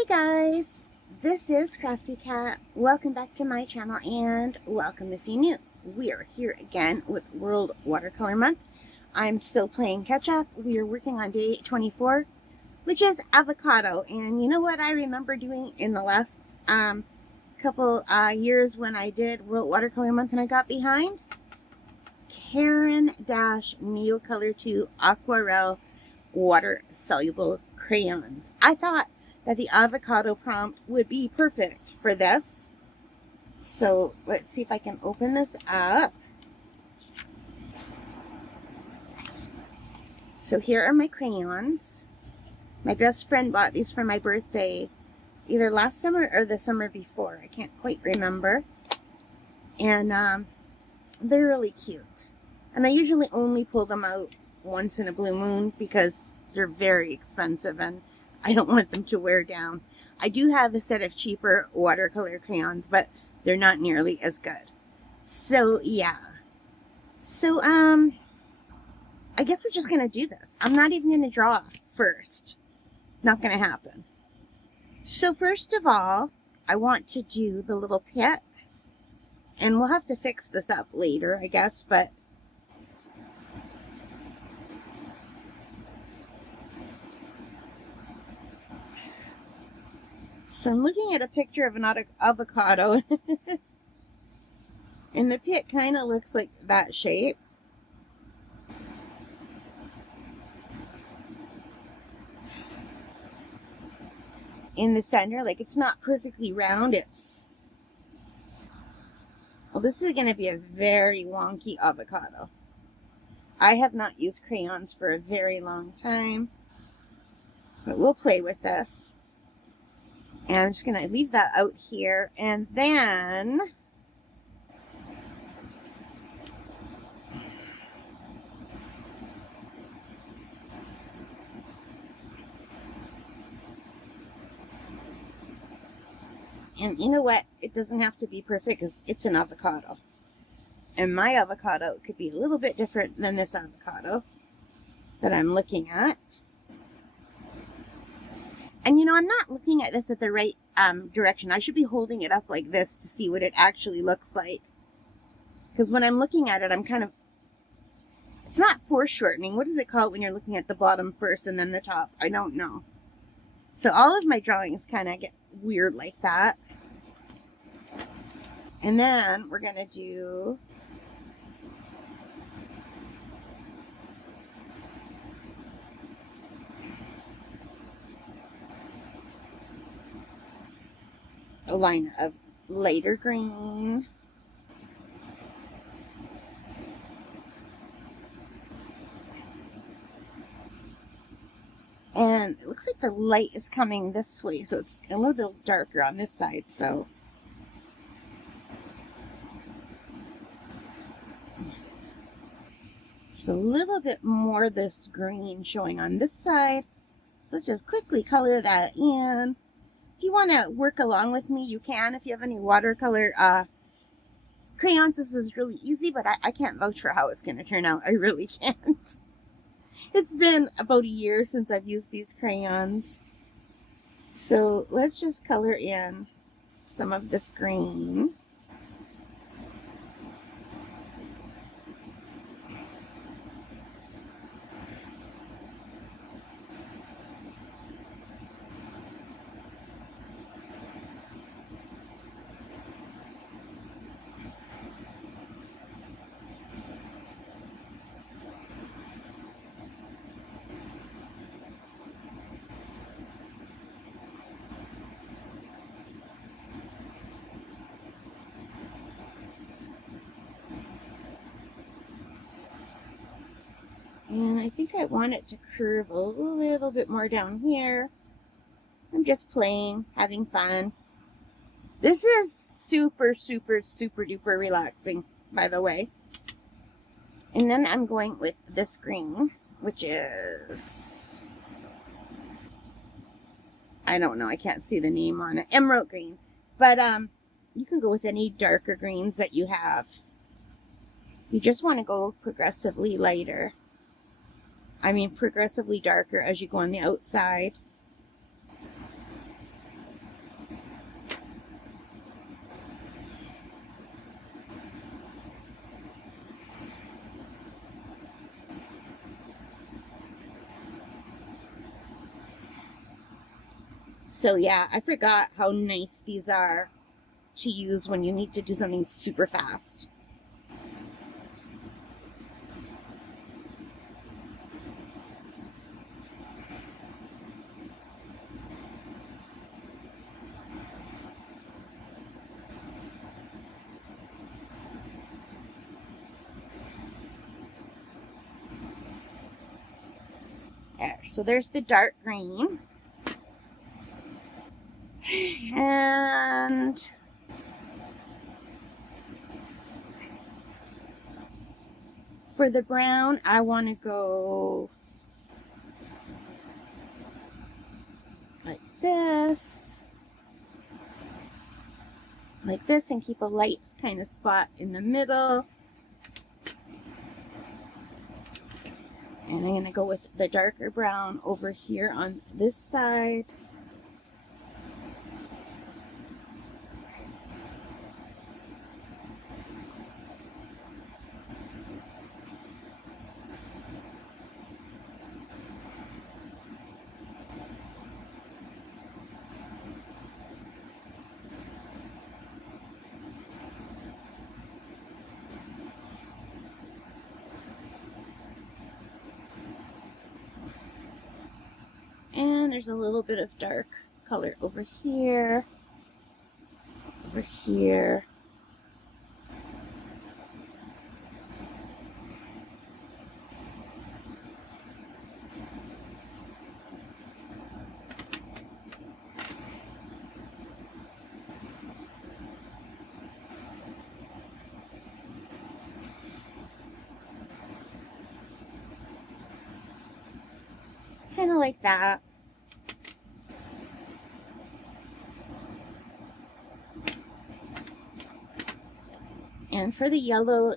Hey guys, this is Crafty Cat. Welcome back to my channel and welcome if you're new. We are here again with World Watercolor Month. I'm still playing catch up. We are working on day 24, which is Avocado. And you know what I remember doing in the last couple years when I did World Watercolor Month and I got behind? Caran D'Ache Neocolor 2 Aquarelle Water Soluble Crayons. I thought that the avocado prompt would be perfect for this. So let's see if I can open this up. So here are my crayons. My best friend bought these for my birthday either last summer or the summer before. I can't quite remember. And they're really cute. And I usually only pull them out once in a blue moon because they're very expensive and I don't want them to wear down. I do have a set of cheaper watercolor crayons, but they're not nearly as good. So, yeah. So, I guess we're just going to do this. I'm not even going to draw first. Not going to happen. So, first of all, I want to do the little pit. And we'll have to fix this up later, I guess, but so I'm looking at a picture of an avocado, and the pit kind of looks like that shape. In the center, like it's not perfectly round, it's... Well, this is going to be a very wonky avocado. I have not used crayons for a very long time, but we'll play with this. And I'm just going to leave that out here. And then and you know what? It doesn't have to be perfect because it's an avocado. And my avocado could be a little bit different than this avocado that I'm looking at. And you know, I'm not looking at this at the right direction. I should be holding it up like this to see what it actually looks like. Because when I'm looking at it, I'm kind of... It's not foreshortening. What is it called when you're looking at the bottom first and then the top? I don't know. So all of my drawings kind of get weird like that. And then we're going to do... a line of lighter green. And it looks like the light is coming this way, so it's a little bit darker on this side, so. There's a little bit more of this green showing on this side. So let's just quickly color that in. If you want to work along with me, you can. If you have any watercolor crayons, this is really easy, but I can't vouch for how it's going to turn out. I really can't. It's been about a year since I've used these crayons. So let's just color in some of this green. And I think I want it to curve a little bit more down here. I'm just playing, having fun. This is super, super, super duper relaxing, by the way. And then I'm going with this green, which is... I don't know, I can't see the name on it. Emerald green. But you can go with any darker greens that you have. You just want to go progressively lighter. I mean progressively darker as you go on the outside. So yeah, I forgot how nice these are to use when you need to do something super fast. There, so there's the dark green. And for the brown, I want to go like this, and keep a light kind of spot in the middle. And I'm going to go with the darker brown over here on this side. And there's a little bit of dark color over here, over here. Kind of like that. And for the yellow,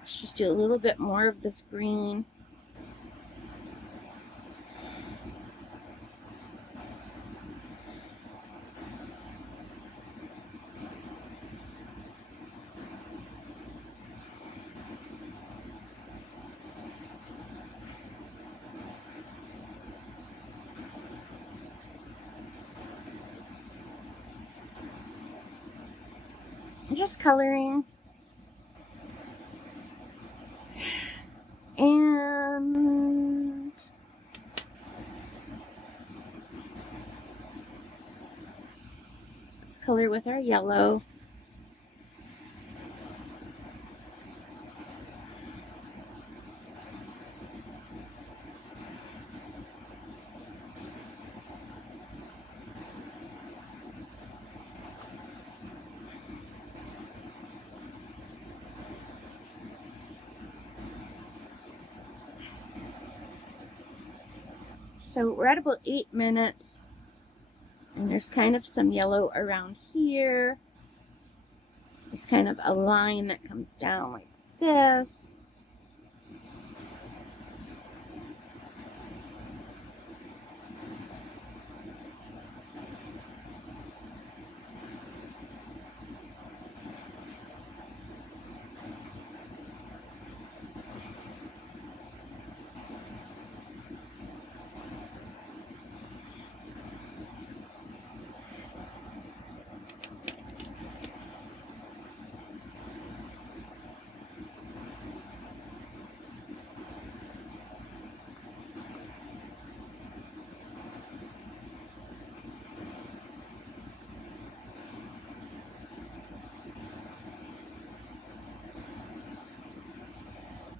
let's just do a little bit more of this green. I'm just coloring. And let's color with our yellow. So we're at about 8 minutes, and there's kind of some yellow around here. There's kind of a line that comes down like this.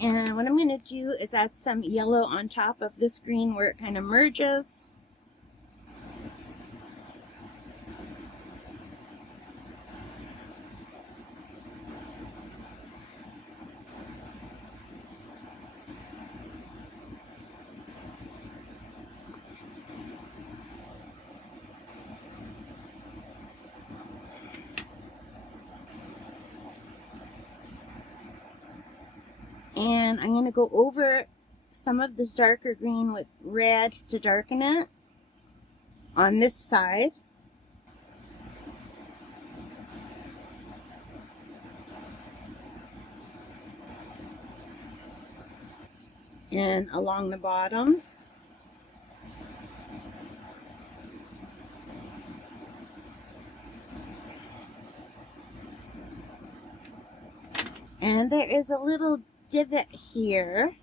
And what I'm going to do is add some yellow on top of this green where it kind of merges. And I'm going to go over some of this darker green with red to darken it on this side. and along the bottom. And there is a little divot here.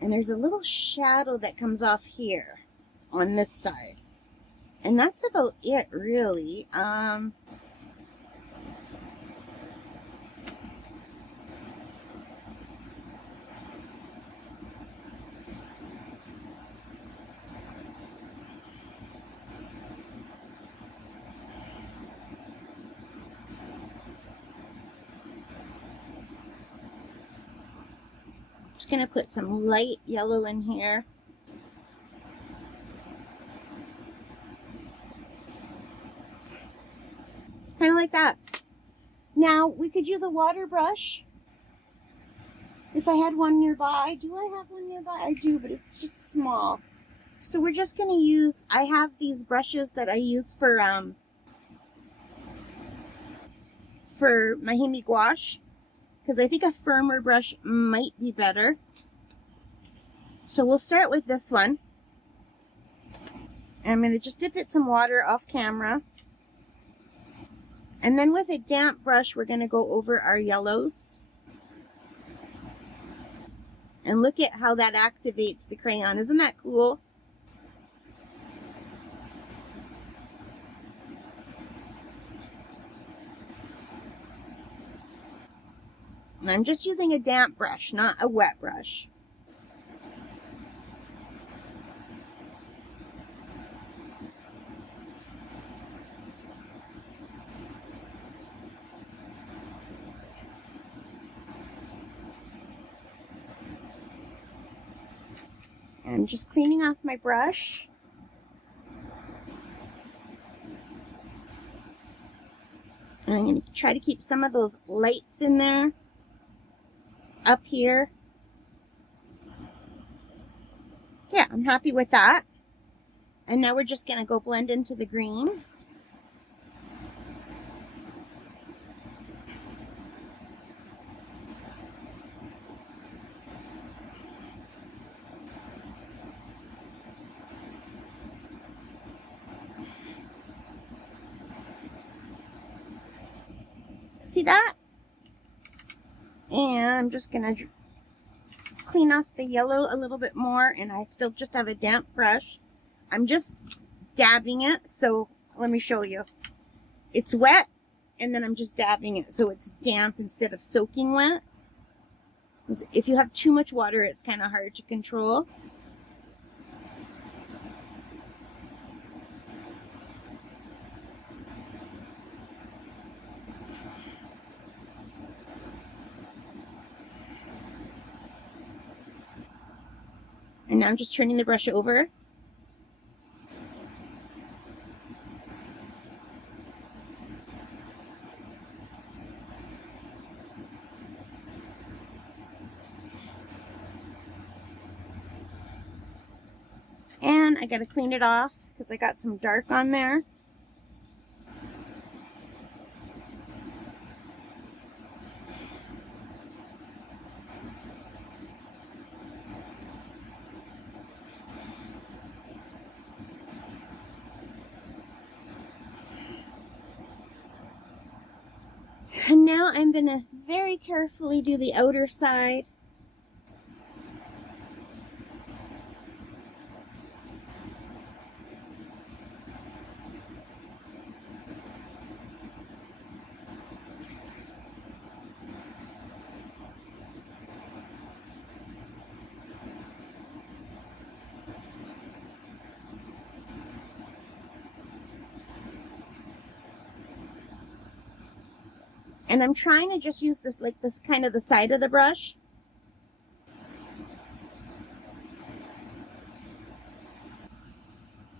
And there's a little shadow that comes off here on this side. And that's about it, really. Just gonna put some light yellow in here. Kind of like that. Now, we could use a water brush if I had one nearby. Do I have one nearby? I do, but it's just small. So we're just gonna use, I have these brushes that I use for my Himi gouache, because I think a firmer brush might be better. So we'll start with this one. I'm going to just dip it some water off camera. And then with a damp brush, we're going to go over our yellows. And look at how that activates the crayon. Isn't that cool? And I'm just using a damp brush, not a wet brush. I'm just cleaning off my brush. And I'm going to try to keep some of those lights in there, up here. Yeah, I'm happy with that. And now we're just going to go blend into the green. See that? And I'm just going to clean off the yellow a little bit more, and I still just have a damp brush. I'm just dabbing it, so let me show you. It's wet, and then I'm just dabbing it so it's damp instead of soaking wet. If you have too much water, it's kind of hard to control. And now I'm just turning the brush over. And I gotta clean it off because I got some dark on there. And now I'm going to very carefully do the outer side. And I'm trying to just use this, like this kind of the side of the brush.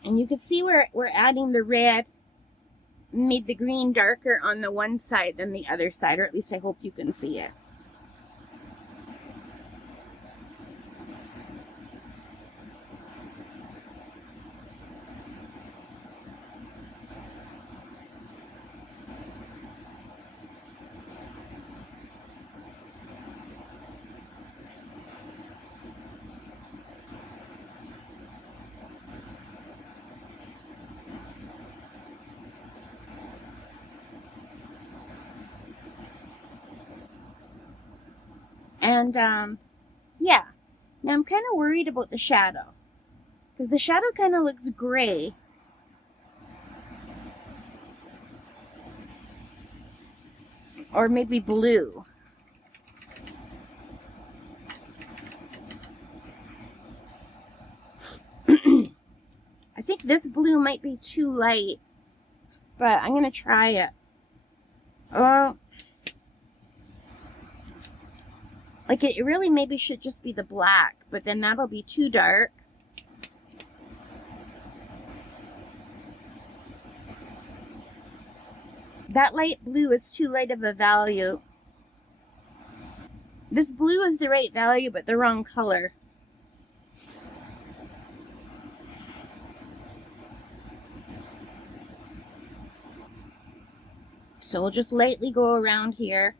And you can see where we're adding the red made the green darker on the one side than the other side, or at least I hope you can see it. And yeah, now I'm kind of worried about the shadow, because the shadow kind of looks gray. Or maybe blue. I think this blue might be too light, but I'm going to try it. Like it really maybe should just be the black, but then that'll be too dark. That light blue is too light of a value. This blue is the right value, but the wrong color. So we'll just lightly go around here.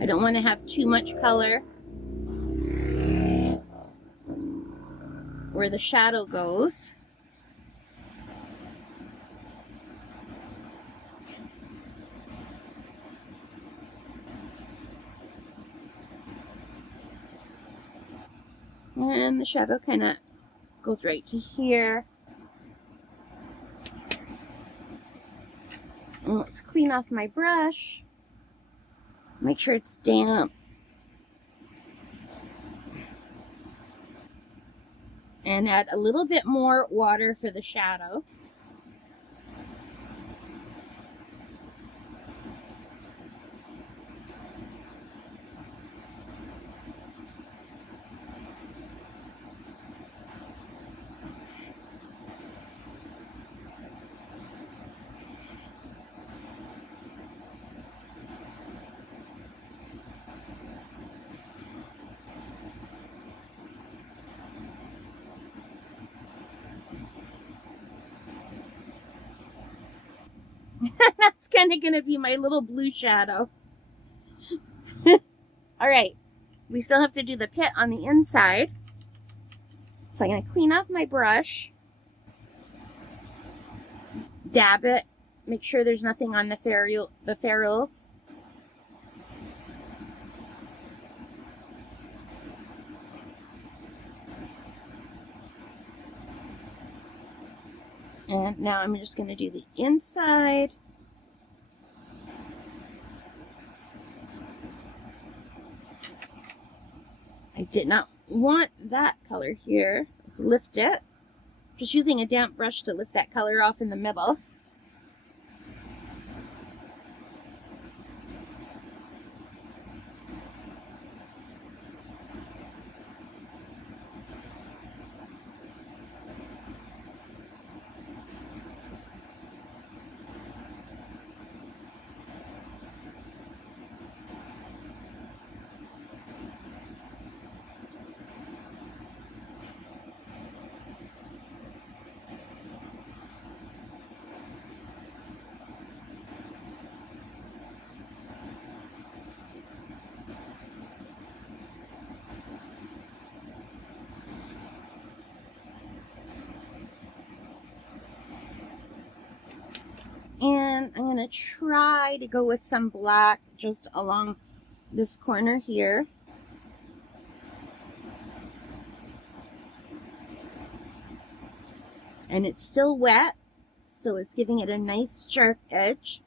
I don't want to have too much color where the shadow goes. And the shadow kind of goes right to here. And let's clean off my brush. Make sure it's damp. And add a little bit more water for the shadow. That's kind of going to be my little blue shadow. All right. We still have to do the pit on the inside. So I'm going to clean off my brush. Dab it. Make sure there's nothing on the ferrules. And now I'm just going to do the inside. I did not want that color here. Let's lift it. Just using a damp brush to lift that color off in the middle. And I'm going to try to go with some black just along this corner here. And it's still wet, so it's giving it a nice sharp edge.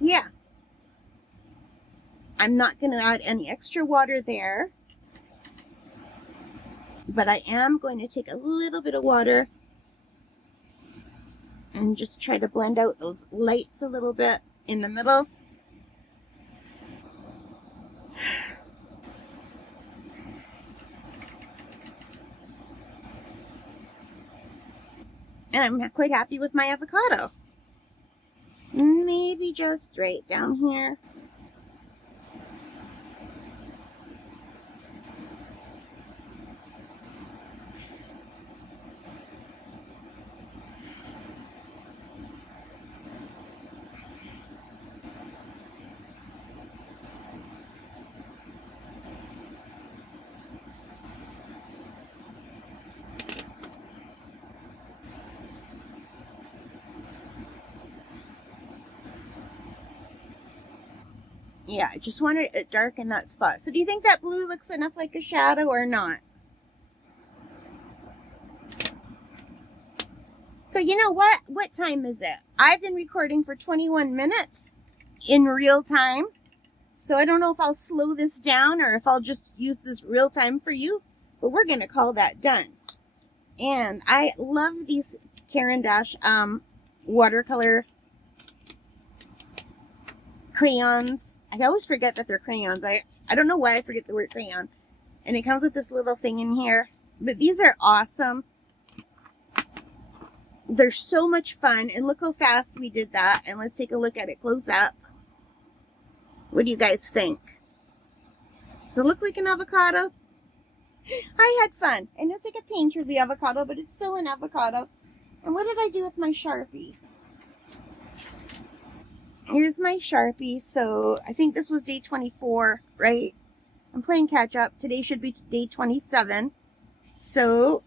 Yeah. I'm not going to add any extra water there, but I am going to take a little bit of water and just try to blend out those lights a little bit in the middle. And I'm quite happy with my avocado. Maybe just right down here. Yeah, I just wanted it dark in that spot. So do you think that blue looks enough like a shadow or not? So you know what? What time is it? I've been recording for 21 minutes in real time. So I don't know if I'll slow this down or if I'll just use this real time for you. But we're going to call that done. And I love these Caran D'Ache watercolor crayons. I always forget that they're crayons. I don't know why I forget the word crayon. And it comes with this little thing in here. But these are awesome. They're so much fun. And look how fast we did that. And let's take a look at it close up. What do you guys think? Does it look like an avocado? I had fun. And it's like a paint of the avocado, but it's still an avocado. And what did I do with my Sharpie? Here's my Sharpie. So I think this was day 24, right? I'm playing catch up. Today should be day 27. So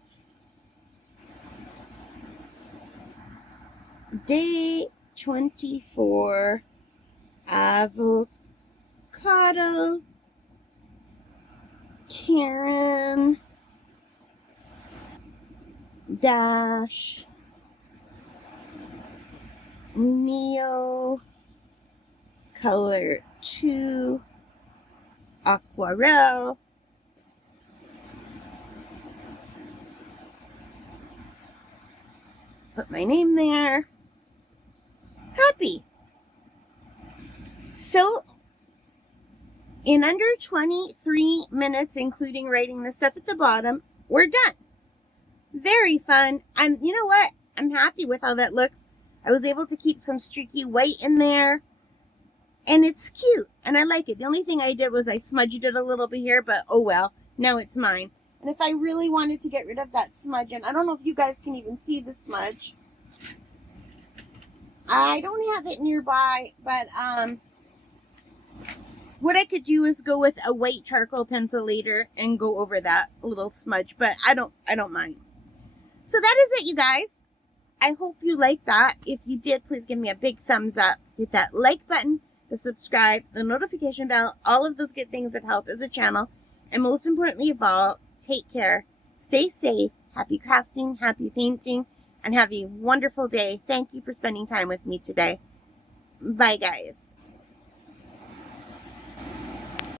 day 24, avocado, Caran D'Ache Neocolor 2 Aquarelle. Put my name there. Happy. So, in under 23 minutes, including writing the stuff at the bottom, we're done. Very fun. And you know what? I'm happy with how that looks. I was able to keep some streaky white in there. And it's cute. And I like it. The only thing I did was I smudged it a little bit here, but oh well. Now it's mine. And if I really wanted to get rid of that smudge, and I don't know if you guys can even see the smudge. I don't have it nearby, but what I could do is go with a white charcoal pencil later and go over that little smudge, but I don't mind. So that is it, you guys. I hope you like that. If you did, please give me a big thumbs up. Hit that like button, the subscribe, the notification bell, all of those good things that help as a channel. And most importantly of all, take care, stay safe, happy crafting, happy painting, and have a wonderful day. Thank you for spending time with me today. Bye, guys.